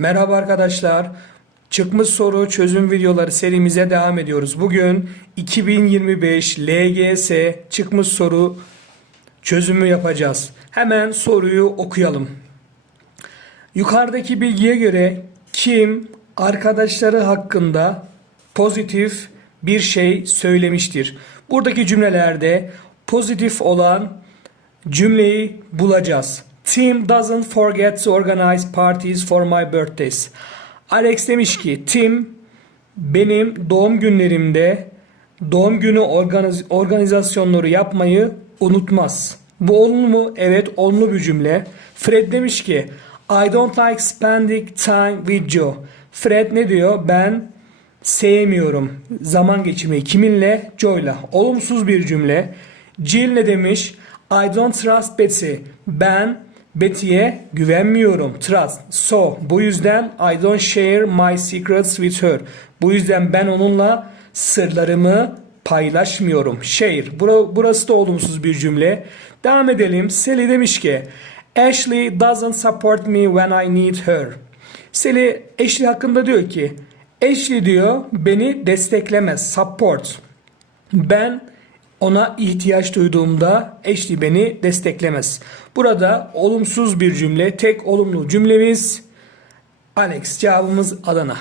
Merhaba arkadaşlar. Çıkmış soru çözüm videoları serimize devam ediyoruz. Bugün 2025 LGS çıkmış soru çözümü yapacağız. Hemen soruyu okuyalım. Yukarıdaki bilgiye göre kim arkadaşları hakkında pozitif bir şey söylemiştir? Buradaki cümlelerde pozitif olan cümleyi bulacağız. Tim doesn't forget to organize parties for my birthdays. Alex demiş ki Tim benim doğum günlerimde doğum günü organiz- organizasyonları yapmayı unutmaz. Bu olumlu mu? Evet olumlu bir cümle. Fred demiş ki I don't like spending time with Joe. Fred ne diyor? Ben sevmiyorum zaman geçirmeyi. Kiminle? Joe'yla. Olumsuz bir cümle. Jill ne demiş? I don't trust Betty. Ben Betty'ye güvenmiyorum. Trust. So, bu yüzden I don't share my secrets with her. Bu yüzden ben onunla sırlarımı paylaşmıyorum. Share. Bura- burası da olumsuz bir cümle. Devam edelim. Sally demiş ki Ashley doesn't support me when I need her. Sally Ashley hakkında diyor ki Ashley diyor beni desteklemez. Support. Ben ona ihtiyaç duyduğumda Ashley beni desteklemez. Burada olumsuz bir cümle. Tek olumlu cümlemiz Alex. Cevabımız Adana.